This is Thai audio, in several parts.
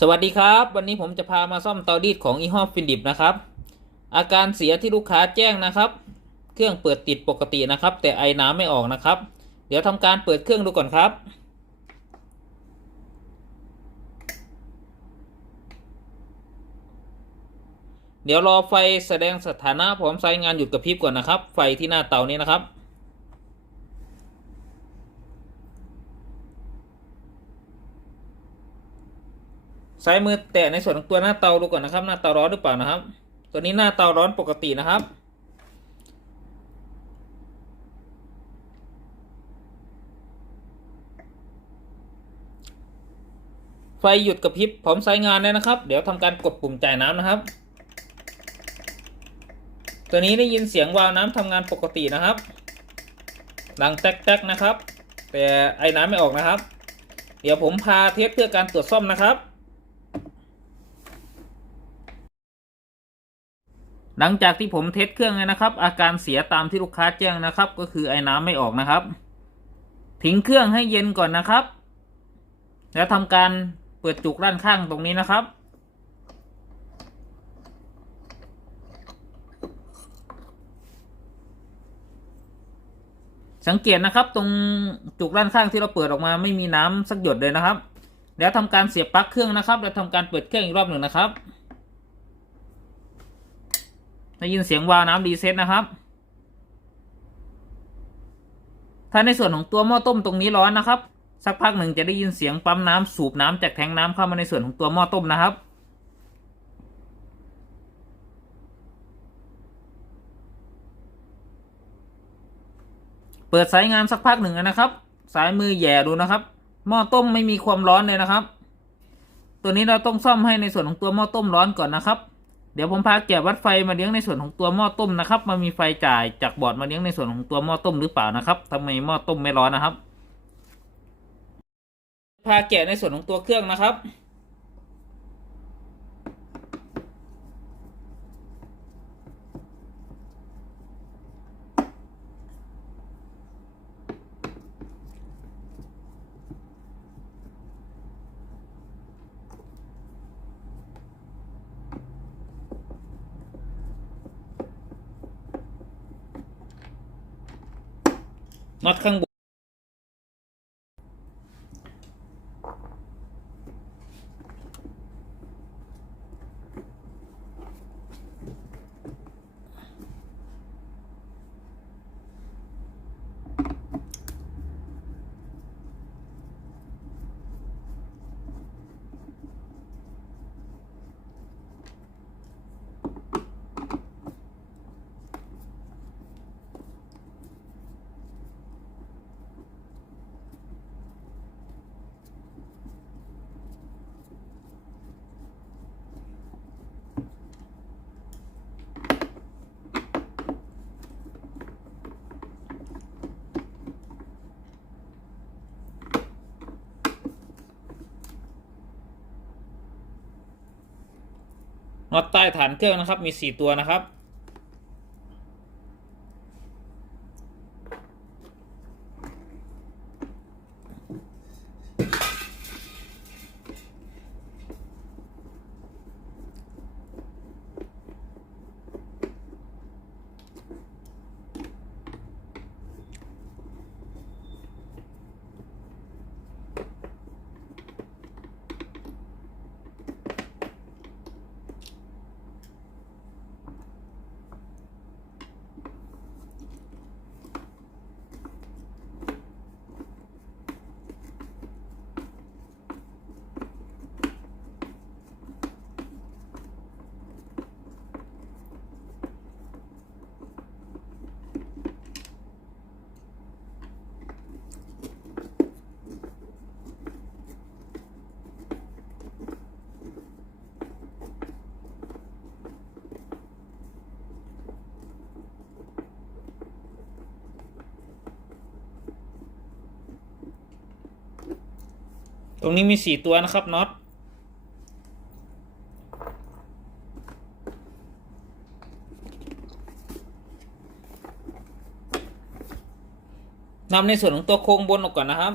สวัสดีครับวันนี้ผมจะพามาซ่อมเตารีดของยี่ห้อฟิลิปนะครับอาการเสียที่ลูกค้าแจ้งนะครับเครื่องเปิดติดปกตินะครับแต่ไอน้ำไม่ออกนะครับเดี๋ยวทำการเปิดเครื่องดูก่อนครับเดี๋ยวรอไฟแสดงสถานะพร้อมใช้งานหยุดกระพริบก่อนนะครับไฟที่หน้าเตานี้นะครับใช้มือแตะในส่วนของตัวหน้าเตาดูก่อนนะครับหน้าเตาร้อนหรือเปล่านะครับตัวนี้หน้าเตาร้อนปกตินะครับไฟหยุดกระพริบพร้อมใช้งานแล้วนะครับเดี๋ยวทำการกดปุ่มจ่ายน้ำนะครับตัวนี้ได้ยินเสียงวาล์วน้ำทำงานปกตินะครับดังแต๊กๆนะครับแต่ไอ้น้ำไม่ออกนะครับเดี๋ยวผมพาเทสเพื่อการตรวจซ่อมนะครับหลังจากที่ผมเทสเครื่องนะครับอาการเสียตามที่ลูกค้าแจ้งนะครับก็คือไอ้น้ำไม่ออกนะครับทิ้งเครื่องให้เย็นก่อนนะครับแล้วทำการเปิดจุกด้านข้างตรงนี้นะครับสังเกตนะครับตรงจุกด้านข้างที่เราเปิดออกมาไม่มีน้ำสักหยดเลยนะครับแล้วทำการเสียบปลั๊กเครื่องนะครับแล้วทำการเปิดเครื่องอีกรอบหนึ่งนะครับได้ยินเสียงวาล์วน้ำรีเซ็ตนะครับถ้าในส่วนของตัวหม้อต้มตรงนี้ร้อนนะครับสักพักหนึ่งจะได้ยินเสียงปั๊มน้ำสูบน้ำจากแทงน้ำเข้ามาในส่วนของตัวหม้อต้มนะครับเปิดสายงานสักพักหนึ่งนะครับสายมือแย่ดูนะครับหม้อต้มไม่มีความร้อนเลยนะครับตัวนี้เราต้องซ่อมให้ในส่วนของตัวหม้อต้มร้อนก่อนนะครับเดี๋ยวผมพาแกะวัดไฟมาเลี้ยงในส่วนของตัวหม้อต้มนะครับมันมีไฟจ่ายจากบอร์ดมาเลี้ยงในส่วนของตัวหม้อต้มหรือเปล่านะครับทำไมหม้อต้มไม่ร้อนนะครับพาแกะในส่วนของตัวเครื่องนะครับน็อตข้างบนน็อตใต้ฐานเครื่องนะครับมี4 ตัวนะครับตรงนี้มี4 ตัวนะครับน็อตนำในส่วนของตัวโครงบนออกก่อนนะครับ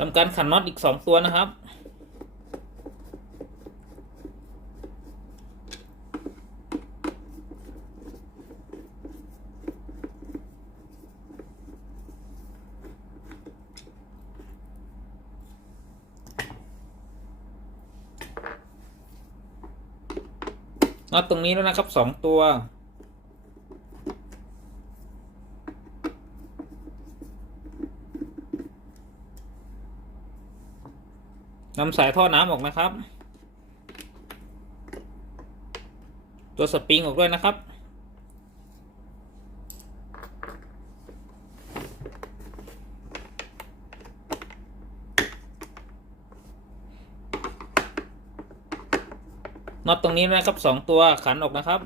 ทำการขันน็อตอีก2ตัวนะครับน็อตตรงนี้แล้วนะครับ2ตัวนำสายท่อน้ำออกนะครับตัวสปริงออกด้วยนะครับน็อตตรงนี้นะครับ2ตัวขันออกนะครับ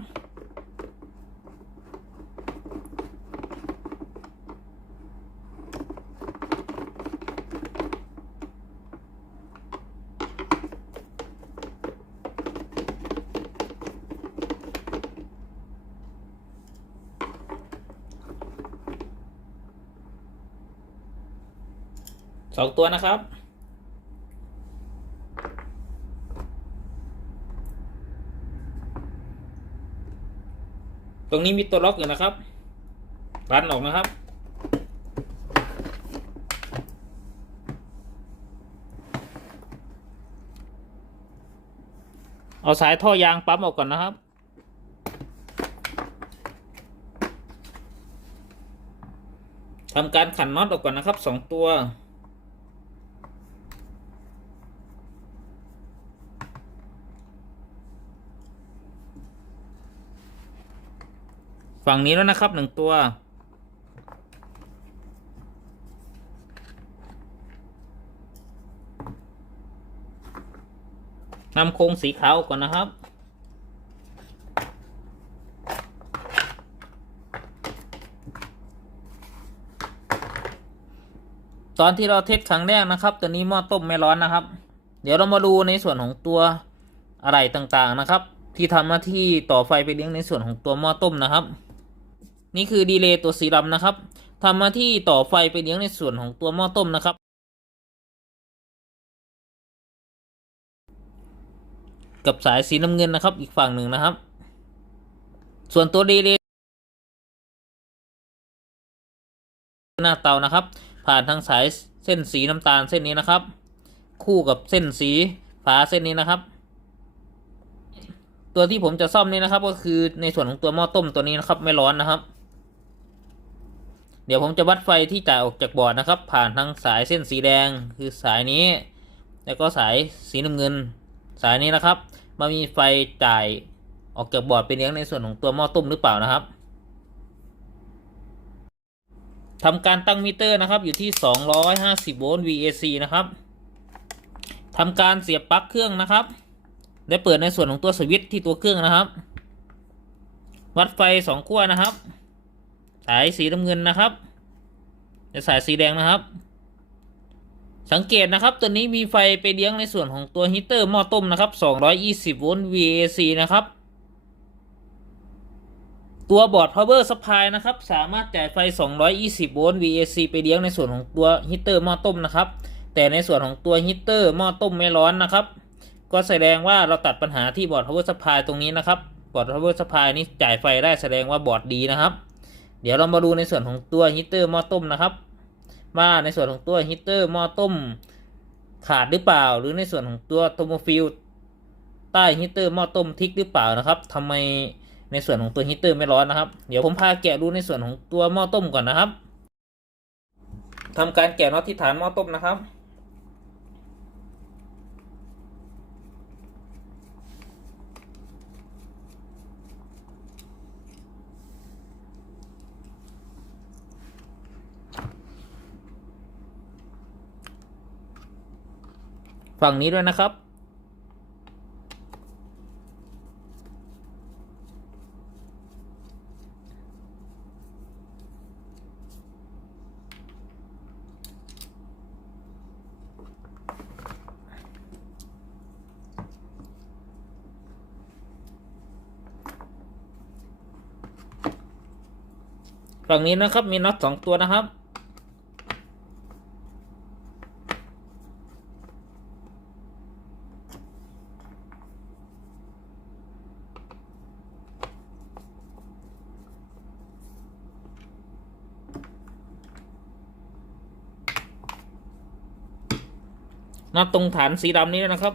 2ตัวนะครับตรงนี้มีตัวล็อกอยู่นะครับรันออกนะครับเอาสายท่อยางปั๊มออกก่อนนะครับทำการขันน็อตออกก่อนนะครับ2ตัวฝั่งนี้แล้วนะครับ1ตัวนำโครงสีขาวก่อนนะครับตอนที่เราเทสครั้งแรกนะครับตัวนี้หม้อต้มไม่ร้อนนะครับเดี๋ยวเรามาดูในส่วนของตัวอะไรต่างๆนะครับที่ทำหน้าที่ต่อไฟไปเลี้ยงในส่วนของตัวหม้อต้มนะครับนี่คือดีเลย์ตัวสีดำนะครับทำหน้าที่ต่อไฟไปเลี้ยงในส่วนของตัวหม้อต้มนะครับกับสายสีน้ำเงินนะครับอีกฝั่งหนึ่งนะครับส่วนตัวดีเลย์หน้าเตานะครับผ่านทางสายเส้นสีน้ำตาลเส้นนี้นะครับคู่กับเส้นสีฟ้าเส้นนี้นะครับตัวที่ผมจะซ่อมนี่นะครับก็คือในส่วนของตัวหม้อต้มตัวนี้นะครับไม่ร้อนนะครับเดี๋ยวผมจะวัดไฟที่จ่ายออกจากบอร์ดนะครับผ่านทางสายเส้นสีแดงคือสายนี้แล้วก็สายสีน้ำเงินสายนี้นะครับมามีไฟจ่ายออกจากบอร์ดไปเลี้ยงในส่วนของตัวหม้อต้มหรือเปล่านะครับทำการตั้งมิเตอร์นะครับอยู่ที่250โวลต์ VAC นะครับทำการเสียบปลั๊กเครื่องนะครับและเปิดในส่วนของตัวสวิตช์ที่ตัวเครื่องนะครับวัดไฟ2ขั้วนะครับสายสีน้ำเงินนะครับและสายสีแดงนะครับสังเกตนะครับตัวนี้มีไฟไปเลี้ยงในส่วนของตัวฮีเตอร์หม้อต้มนะครับ220โวลต์ VAC นะครับตัวบอร์ด power supply นะครับสามารถจ่ายไฟ220โวลต์ VAC ไปเลี้ยงในส่วนของตัวฮีเตอร์หม้อต้มนะครับแต่ในส่วนของตัวฮีเตอร์หม้อต้มไม่ร้อนนะครับก็แสดงว่าเราตัดปัญหาที่บอร์ด power supply ตรงนี้นะครับบอร์ด power supply นี้จ่ายไฟได้แสดงว่าบอร์ดดีนะครับเดี๋ยวเรามาดูในส่วนของตัวฮีเตอร์หม้อต้มนะครับว่าในส่วนของตัวฮีเตอร์หม้อต้มขาดหรือเปล่าหรือในส่วนของตัวโทโมฟิลใต้ฮีเตอร์หม้อต้มทิกหรือเปล่านะครับทำไมในส่วนของตัวฮีเตอร์ไม่ร้อนนะครับเดี๋ยวผมพาแกะดูในส่วนของตัวหม้อต้มก่อนนะครับทำการแกะน็อตที่ฐานหม้อต้มนะครับฝั่งนี้ด้วยนะครับฝั่งนี้นะครับมีน็อต2ตัวนะครับ นับตรงฐานสีดำนี้นะครับ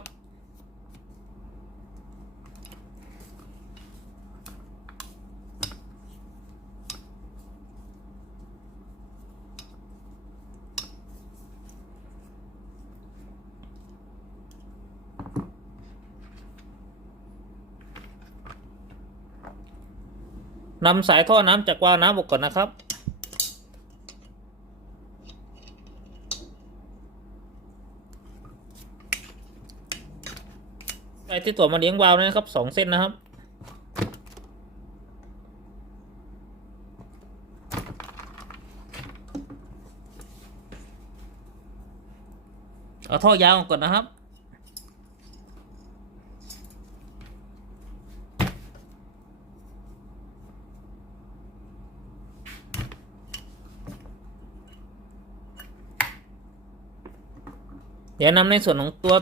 นำสายท่อน้ำจากวาล์วน้ำออกก่อนนะครับไฟที่ตัวมาเลี้ยงวาล์วนะครับ2 เส้นนะครับเอาท่อยาวออกก่อนนะครับเดี๋ยวนำในส่วนของตัว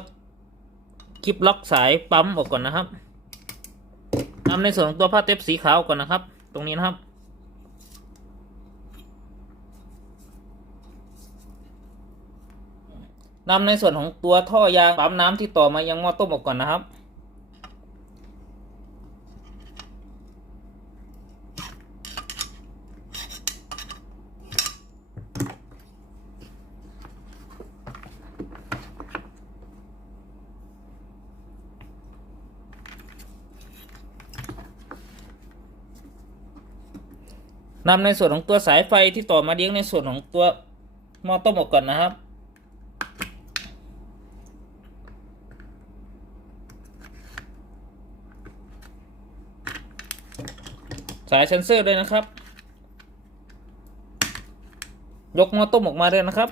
คลิปล็อกสายปั๊มออกก่อนนะครับนำในส่วนของตัวผ้าเทปสีขาวก่อนนะครับตรงนี้นะครับนำในส่วนของตัวท่อยางปั๊มน้ำที่ต่อมายังหม้อต้มออกก่อนนะครับนำในส่วนของตัวสายไฟที่ต่อมาเลี้ยงในส่วนของตัวหม้อต้มออกก่อนนะครับสายเซ็นเซอร์ด้วยนะครับยกหม้อต้มออกมาเลยนะครับ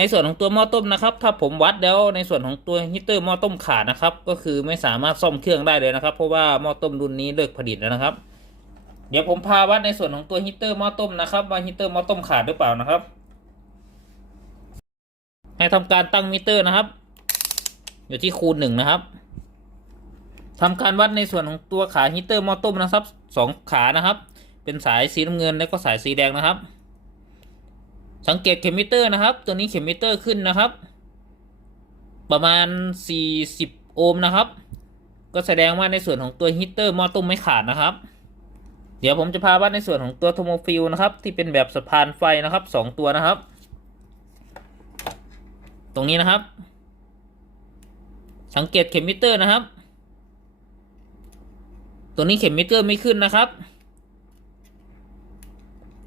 ในส่วนของตัวหม้อต้มนะครับถ้าผมวัดแล้วในส่วนของตัวฮีเตอร์หม้อต้มขาดนะครับก็คือไม่สามารถซ่อมเครื่องได้เลยนะครับเพราะว่าหม้อต้มรุ่นนี้เลิกผลิตแล้วนะครับเดี๋ยวผมพาวัดในส่วนของตัวฮีเตอร์หม้อต้มนะครับว่าฮีเตอร์หม้อต้มขาดหรือเปล่านะครับให้ทำการตั้งมิเตอร์นะครับอยู่ที่คูณ 1นะครับทำการวัดในส่วนของตัวขาฮีเตอร์หม้อต้มนะครับ2 ขานะครับเป็นสายสีน้ำเงินและก็สายสีแดงนะครับสังเกตเข็มมิเตอร์นะครับตัวนี้เข็มมิเตอร์ขึ้นนะครับประมาณ40 โอห์มนะครับก็แสดงว่าในส่วนของตัวฮีเตอร์หม้อต้มไม่ขาดนะครับเดี๋ยวผมจะพาวัดในส่วนของตัวโทโมฟิลนะครับที่เป็นแบบสะพานไฟนะครับ2 ตัวนะครับตรงนี้นะครับสังเกตเข็มมิเตอร์นะครับตัวนี้เข็มมิเตอร์ไม่ขึ้นนะครับ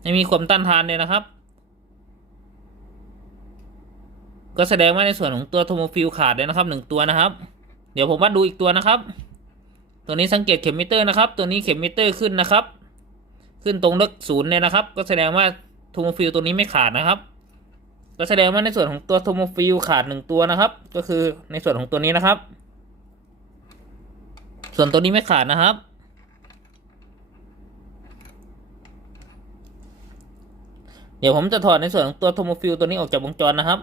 ไม่มีความต้านทานเลยนะครับก็แสดงว่าในส่วนของตัวโทโมฟิลขาดเลยนะครับ1 ตัวนะครับเดี๋ยวผมวัดดูอีกตัวนะครับตัวนี้สังเกตเข็มมิเตอร์นะครับตัวนี้เข็มมิเตอร์ขึ้นนะครับขึ้นตรงเลข0เนี่ยนะครับก็แสดงว่าโทโมฟิลตัวนี้ไม่ขาดนะครับก็แสดงว่าในส่วนของตัวโทโมฟิลขาด1 ตัวนะครับก็คือในส่วนของตัวนี้นะครับส่วนตัวนี้ไม่ขาดนะครับเดี๋ยวผมจะถอดในส่วนของตัวโทโมฟิลตัวนี้ออกจากวงจรนะครับ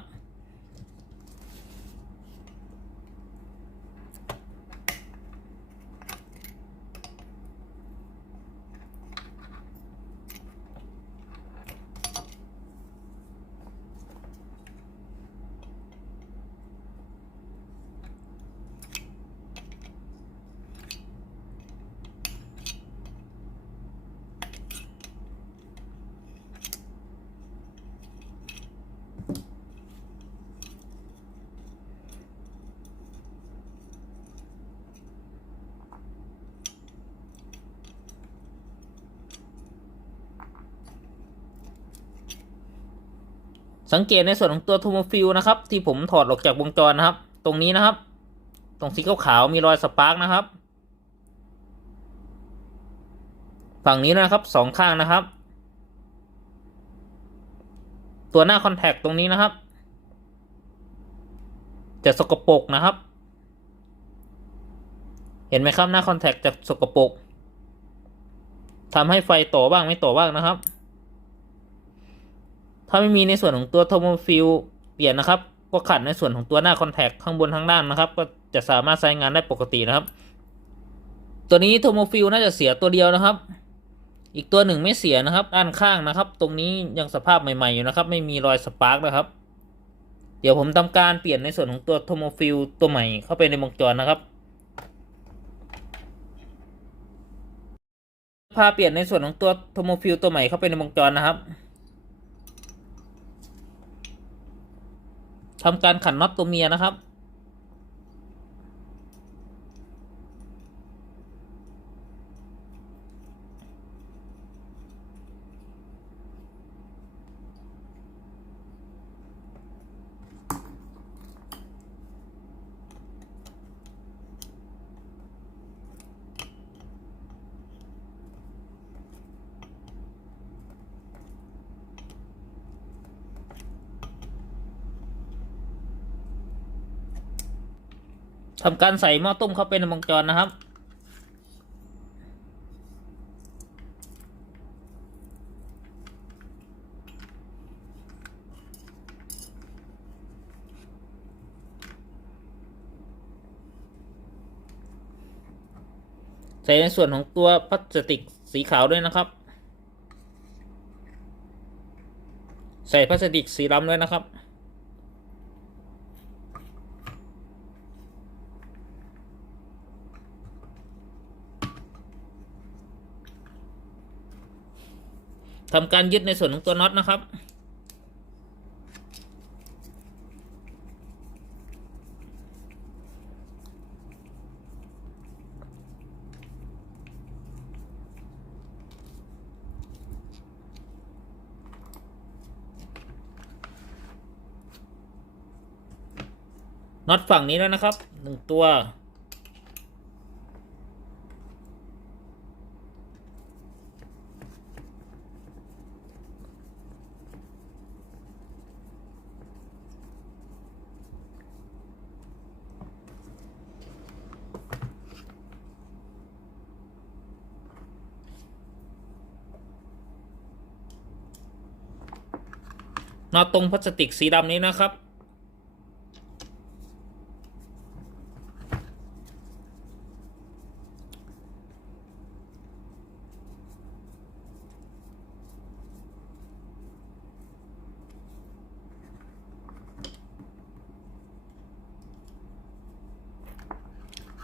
สังเกตในส่วนของตัวโทโมฟิลนะครับที่ผมถอดออกจากวงจรนะครับตรงนี้นะครับตรงสีขาวๆมีรอยสปาร์กนะครับฝั่งนี้นะครับ2 ข้างนะครับตัวหน้าคอนแทคตรงนี้นะครับจะสกปรกนะครับเห็นไหมครับหน้าคอนแทคจะสกปรกทำให้ไฟต่อบ้างไม่ต่อบ้างนะครับถ้าไม่มีในส่วนของตัวโทโมฟิลเปลี่ยนนะครับก็ขัดในส่วนของตัวหน้าคอนแทคข้างบนข้างล่างนะครับก็จะสามารถใช้งานได้ปกตินะครับ ตัวนี้โทโมฟิลน่าจะเสียตัวเดียวนะครับ อีกตัวหนึ่งไม่เสียนะครับด้านข้างนะครับ ตรงนี้ยังสภาพใหม่ๆอยู่นะครับ ไม่มีรอยสปาร์กนะครับ เดี๋ยวผมทำการเปลี่ยนในส่วนของตัวโทโมฟิลตัวใหม่เข้าไปในวงจรนะครับพาเปลี่ยนในส่วนของตัวโทโมฟิลตัวใหม่เข้าไปในวงจรนะครับทำการขันน็อตตัวเมียนะครับทำการใส่หม้อต้มเข้าไปในวงจรนะครับใส่ในส่วนของตัวพลาสติกสีขาวด้วยนะครับใส่พลาสติกสีดำด้วยนะครับทำการยึดในส่วนของตัวน็อตนะครับน็อตฝั่งนี้แล้วนะครับ1 ตัวน็อตตรงพลาสติกสีดำนี้นะครับ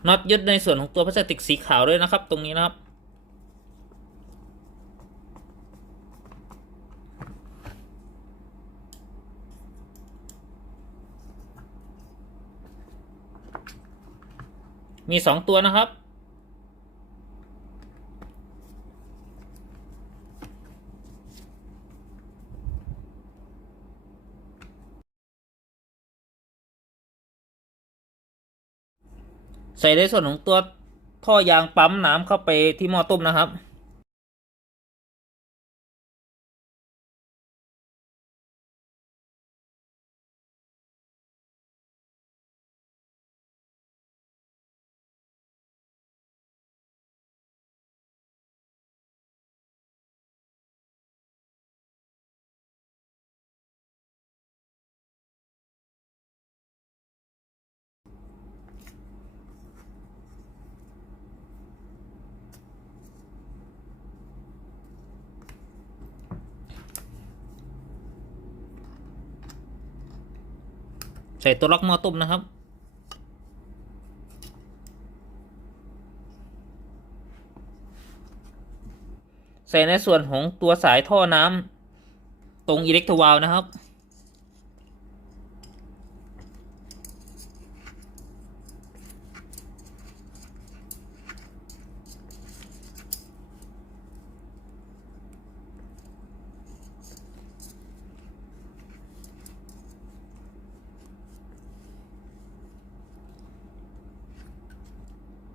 น็อตยึดในส่วนของตัวพลาสติกสีขาวด้วยนะครับตรงนี้นะครับมี2 ตัวนะครับใส่ในส่วนของตัวท่อยางปั๊มน้ำเข้าไปที่หม้อต้มนะครับใส่ตัวล็อกหม้อต้มนะครับใส่ในส่วนของตัวสายท่อน้ำตรงอิเล็กโทรวาลนะครับ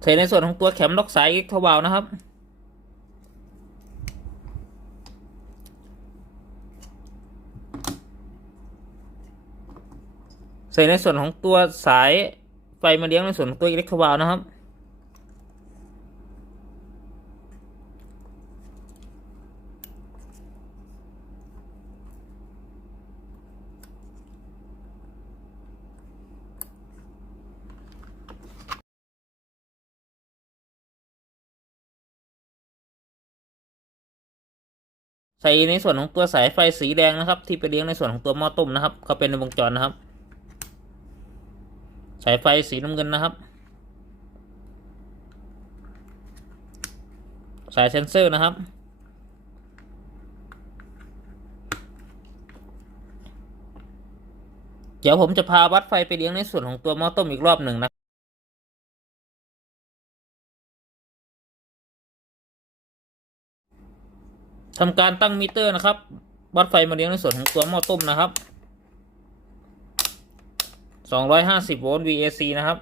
ใส่ในส่วนของตัวแคมล็อกสายอิเล็กโทรวาลนะครับใส่ในส่วนของตัวสายไฟมาเลี้ยงในส่วนของตัวอิเล็กโทรวาลนะครับ ใส่ในส่วนของตัวสายไฟสีแดงนะครับที่ไปเลี้ยงในส่วนของตัวหม้อต้มนะครับเข้าเป็นในวงจรนะครับสายไฟสีน้ำเงินนะครับสายเซนเซอร์นะครับเดี๋ยวผมจะพาวัดไฟไปเลี้ยงในส่วนของตัวหม้อต้มอีกรอบหนึ่งนะทำการตั้งมิเตอร์นะครับวัดไฟมาเลี้ยงในส่วนของตัวหม้อต้มนะครับ250 โวลต์ VAC นะครับ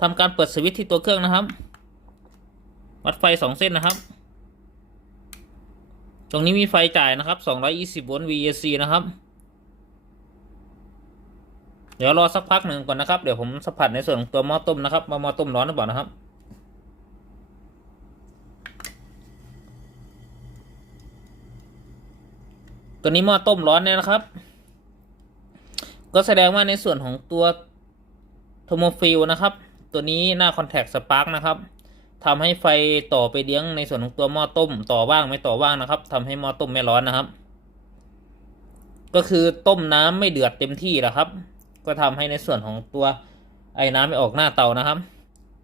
ทำการเปิดสวิตช์ที่ตัวเครื่องนะครับวัดไฟ2 เส้นนะครับตรงนี้มีไฟจ่ายนะครับ220 โวลต์ VAC นะครับเดี๋ยวรอสักพักหนึ่งก่อนนะครับเดี๋ยวผมสัมผัสในส่วนของตัวหม้อต้มนะครับว่าหม้อต้มร้อนหรือเปล่านะครับตัวนี้หม้อต้มร้อนเนี่ยนะครับก็แสดงว่าในส่วนของตัวโทโมฟิลนะครับตัวนี้หน้าคอนแทคสปาร์กนะครับทำให้ไฟต่อไปเลี้ยงในส่วนของตัวหม้อต้มต่อบ้างไม่ต่อบ้างนะครับทำให้หม้อต้มไม่ร้อนนะครับก็คือต้มน้ำไม่เดือดเต็มที่แล้วครับก็ทำให้ในส่วนของตัวไอ้น้ำไม่ออกหน้าเตานะครับ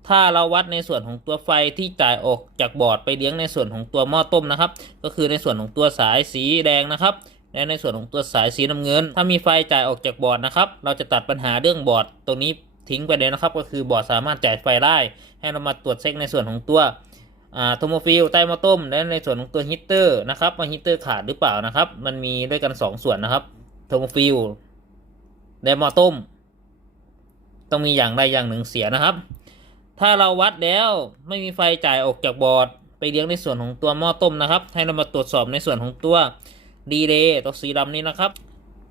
ถ้าเราวัดในส่วนของตัวไฟที่จ่ายออกจากบอร์ดไปเลี้ยงในส่วนของตัวหม้อต้มนะครับก็คือในส่วนของตัวสายสีแดงนะครับและในส่วนของตัวสายสีน้ำเงินถ้ามีไฟจ่ายออกจากบอร์ดนะครับเราจะตัดปัญหาเรื่องบอร์ดตรงนี้ทิ้งไปเลยนะครับก็คือบอร์ดสามารถจ่ายไฟได้ให้เรามาตรวจเช็คในส่วนของตัวโทโมฟิลใต้หม้อต้มและในส่วนของตัวฮีตเตอร์นะครับว่าฮีตเตอร์ขาดหรือเปล่านะครับมันมีด้วยกัน2 ส่วนนะครับโทโมฟิลและหม้อต้มต้องมีอย่างใดอย่างหนึ่งเสียนะครับถ้าเราวัดแล้วไม่มีไฟจ่ายออกจากบอร์ดไปเลี้ยงในส่วนของตัวหม้อต้มนะครับให้เรามาตรวจสอบในส่วนของตัวรีเลย์ตัวสีดำนี้นะครับ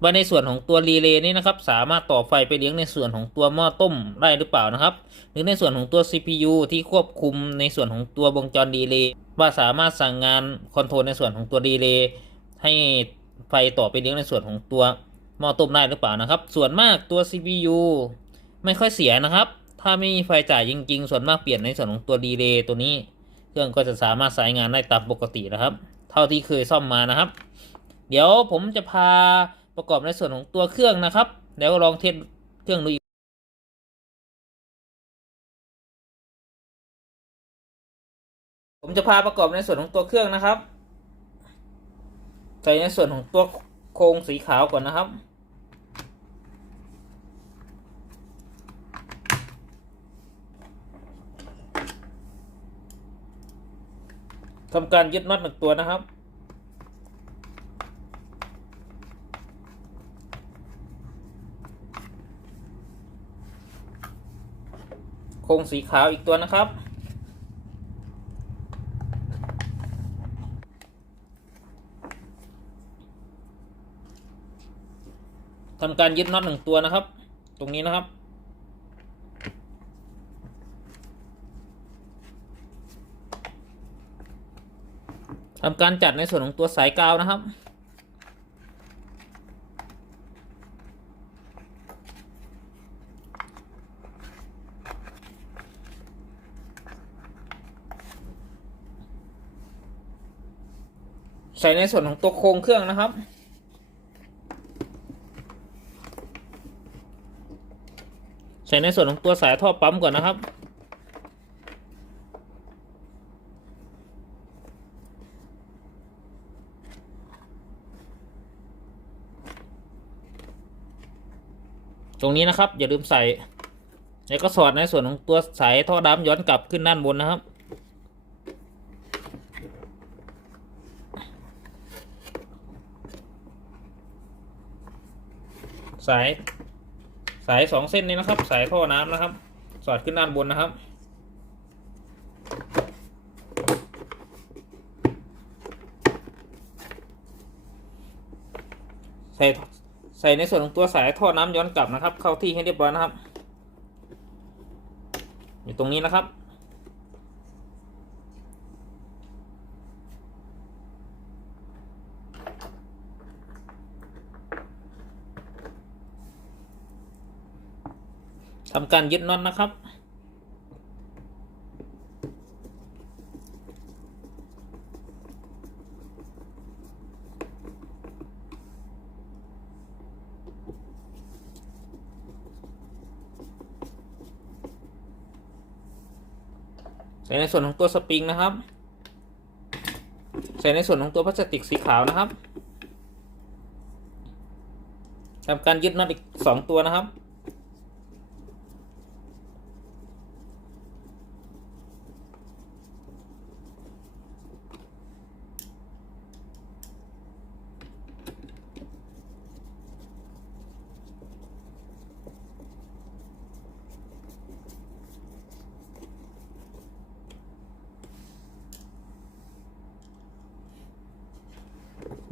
ว่าในส่วนของตัวรีเลย์นี้นะครับสามารถต่อไฟไปเลี้ยงในส่วนของตัวหม้อต้มได้หรือเปล่านะครับหรือในส่วนของตัว CPU ที่ควบคุมในส่วนของตัววงจรรีเลย์ว่าสามารถสั่งงานคอนโทรลในส่วนของตัวรีเลย์ให้ไฟต่อไปเลี้ยงในส่วนของตัวหม้อต้มได้หรือเปล่านะครับส่วนมากตัว CPU ไม่ค่อยเสียนะครับถ้าไม่มีไฟจ่ายจริงๆส่วนมากเปลี่ยนในส่วนของตัวรีเลย์ตัวนี้เครื่องก็จะสามารถใช้งานได้ตามปกตินะครับเท่าที่เคยซ่อมมานะครับเดี๋ยวผมจะพาประกอบในส่วนของตัวเครื่องนะครับแล้วลองเทสเครื่องดูอีกผมจะพาประกอบในส่วนของตัวเครื่องนะครับใส่ในส่วนของตัวโครงสีขาวก่อนนะครับทำการยึดน็อต1 ตัวนะครับโครงสีขาวอีกตัวนะครับทำการยึดน็อต1 ตัวนะครับตรงนี้นะครับทำการจัดในส่วนของตัวสายกาวนะครับใส่ในส่วนของตัวโครงเครื่องนะครับใส่ในส่วนของตัวสายท่อปั๊มก่อนนะครับตรงนี้นะครับอย่าลืมใส่แล้วก็สอดในส่วนของตัวสายท่อดำย้อนกลับขึ้นด้านบนนะครับสาย2 เส้นนี้นะครับสายท่อน้ำนะครับสอดขึ้นด้านบนนะครับใส่ใส่ในส่วนของตัวสายท่อน้ำย้อนกลับนะครับเข้าที่ให้เรียบร้อยนะครับอยู่ตรงนี้นะครับทำการยึดน็อตนะครับ ส่ในส่วนของตัวสปริงนะครับใส่ในส่วนของตัวพลาสติกสีขาวนะครับทำการยึดน็อตอีก2ตัวนะครับ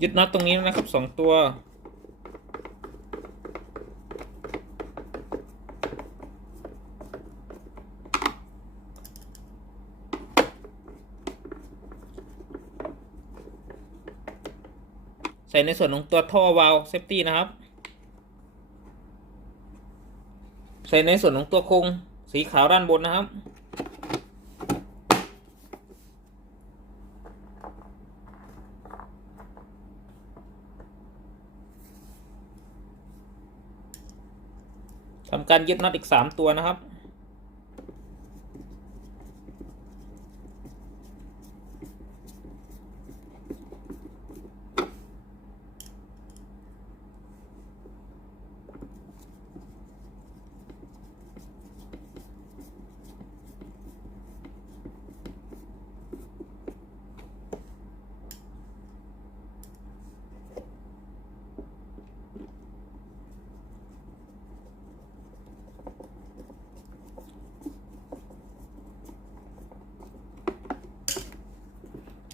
ยึดน็อตตรงนี้นะครับ2ตัวใส่ในส่วนของตัวท่อวาล์วเซฟตี้นะครับใส่ในส่วนของตัวโครงสีขาวด้านบนนะครับทำการยึดน็อตอีก3ตัวนะครับ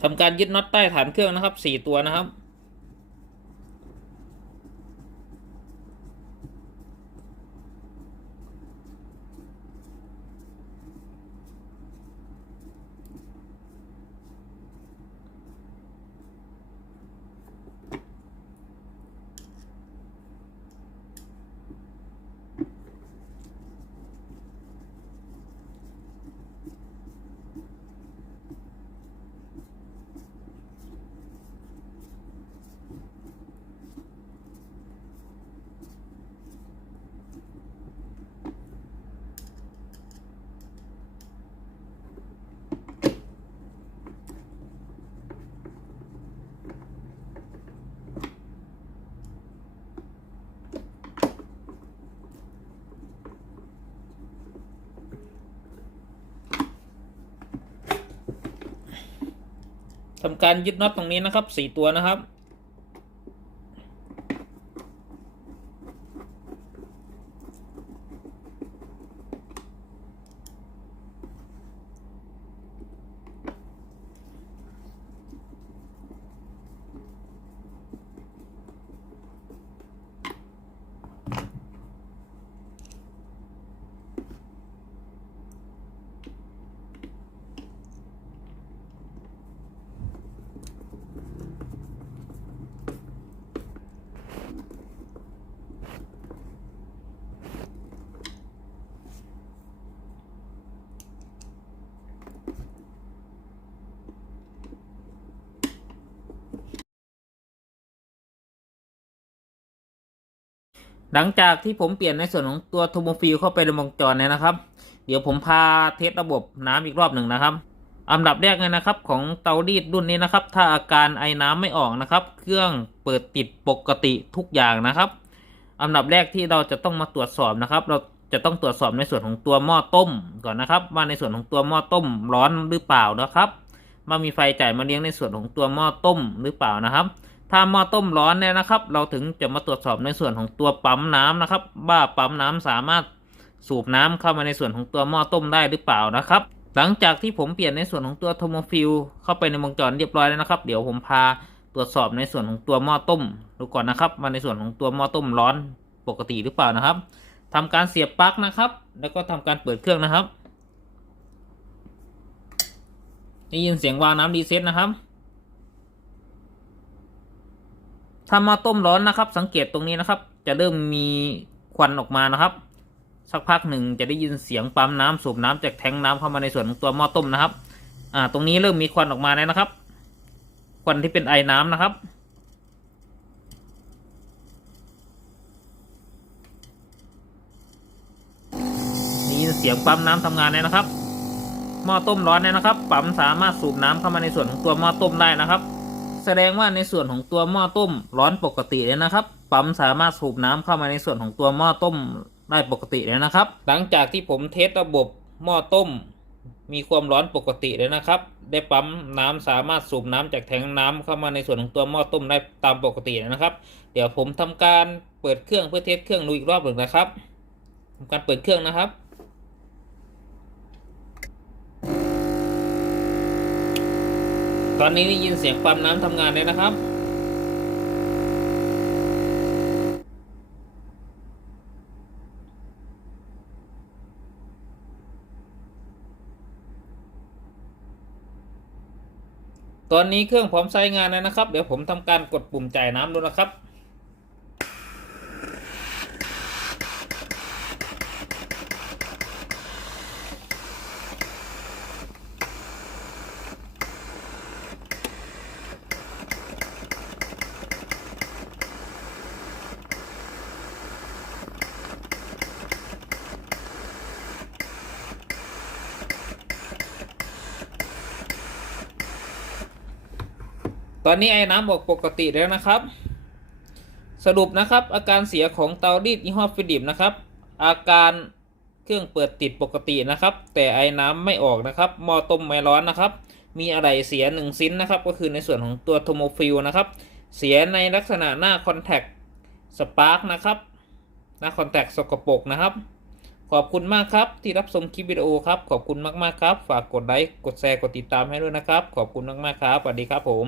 ทำการยึดน็อตใต้ฐานเครื่องนะครับ4ตัวนะครับทำการยึดน็อตตรงนี้นะครับ4ตัวนะครับหลังจากที่ผมเปลี่ยนในส่วนของตัวโทโมฟิลเข้าไปในวงจรเนี่ยนะครับเดี๋ยวผมพาเทสระบบน้ำอีกรอบหนึ่งนะครับอันดับแรกเลยนะครับของเตารีดรุ่นนี้นะครับถ้าอาการไอน้ำไม่ออกนะครับเครื่องเปิดติดปกติทุกอย่างนะครับอันดับแรกที่เราจะต้องมาตรวจสอบนะครับเราจะต้องตรวจสอบในส่วนของตัวหม้อต้มก่อนนะครับว่าในส่วนของตัวหม้อต้มร้อนหรือเปล่านะครับว่ามีไฟจ่ายมาเลี้ยงในส่วนของตัวหม้อต้มหรือเปล่านะครับถ้าหม้อต้มร้อนเนี่ยนะครับเราถึงจะมาตรวจสอบในส่วนของตัวปั๊มน้ำนะครับว่าปั๊มน้ำสามารถสูบน้ำเข้ามาในส่วนของตัวหม้อต้มได้หรือเปล่านะครับหลังจากที่ผมเปลี่ยนในส่วนของตัวโทโมฟิลเข้าไปในวงจรเรียบร้อยแล้วนะครับเดี๋ยวผมพาตรวจสอบในส่วนของตัวหม้อต้มดูก่อนนะครับว่าในส่วนของตัวหม้อต้มร้อนปกติหรือเปล่านะครับทำการเสียบปลั๊กนะครับแล้วก็ทำการเปิดเครื่องนะครับได้ยินเสียงวาล์วน้ำรีเซ็ตนะครับถ้าหม้อต้มร้อนนะครับสังเกตตรงนี้นะครับจะเริ่มมีควันออกมานะครับสักพักหนึ่งจะได้ยินเสียงปั๊มน้ำสูบน้ำจากแทงน้ำเข้ามาในส่วนของตัวหม้อต้มนะครับตรงนี้เริ่มมีควันออกมาแล้วนะครับควันที่เป็นไอน้ำนะครับได้ยินเสียงปั๊มน้ำทำงานแล้วนะครับ หม้อต้มร้อนเนี่ยนะครับปั๊มสามารถสูบน้ำเข้ามาในส่วนของตัวหม้อต้มได้นะครับแสดงว่าในส่วนของตัวหม้อต้มร้อนปกติเลยนะครับปั๊มสามารถสูบน้ำเข้ามาในส่วนของตัวหม้อต้มได้ปกติเลยนะครับหลังจากที่ผมเทสระบบหม้อต้มมีความร้อนปกติเลยนะครับได้ปั๊มน้ำสามารถสูบน้ำจากแทงน้ำเข้ามาในส่วนของตัวหม้อต้มได้ตามปกติเลยนะครับเดี๋ยวผมทำการเปิดเครื่องเพื่อเทสเครื่องดูอีกรอบหนึ่งนะครับทำการเปิดเครื่องนะครับตอนนี้ได้ยินเสียงปั๊มน้ำทำงานเลยนะครับตอนนี้เครื่องพร้อมใช้งานแล้วนะครับเดี๋ยวผมทำการกดปุ่มจ่ายน้ำดูนะครับตอนนี้ไอ้น้ำออกปกติแล้วนะครับสรุปนะครับอาการเสียของเตารีดยี่ห้อฟิลิปนะครับอาการเครื่องเปิดติดปกตินะครับแต่ไอ้น้ำไม่ออกนะครับหม้อต้มไม่ร้อนนะครับมีอะไรเสีย1ชิ้นนะครับก็คือในส่วนของตัวโทโมฟิลนะครับเสียในลักษณะหน้าคอนแทคสปาร์กนะครับหน้าคอนแทคสกปรกนะครับขอบคุณมากครับที่รับชมคลิปวิดีโอครับขอบคุณมากๆครับฝากกดไลค์กดแชร์กดติดตามให้ด้วยนะครับขอบคุณมากๆครับสวัสดีครับผม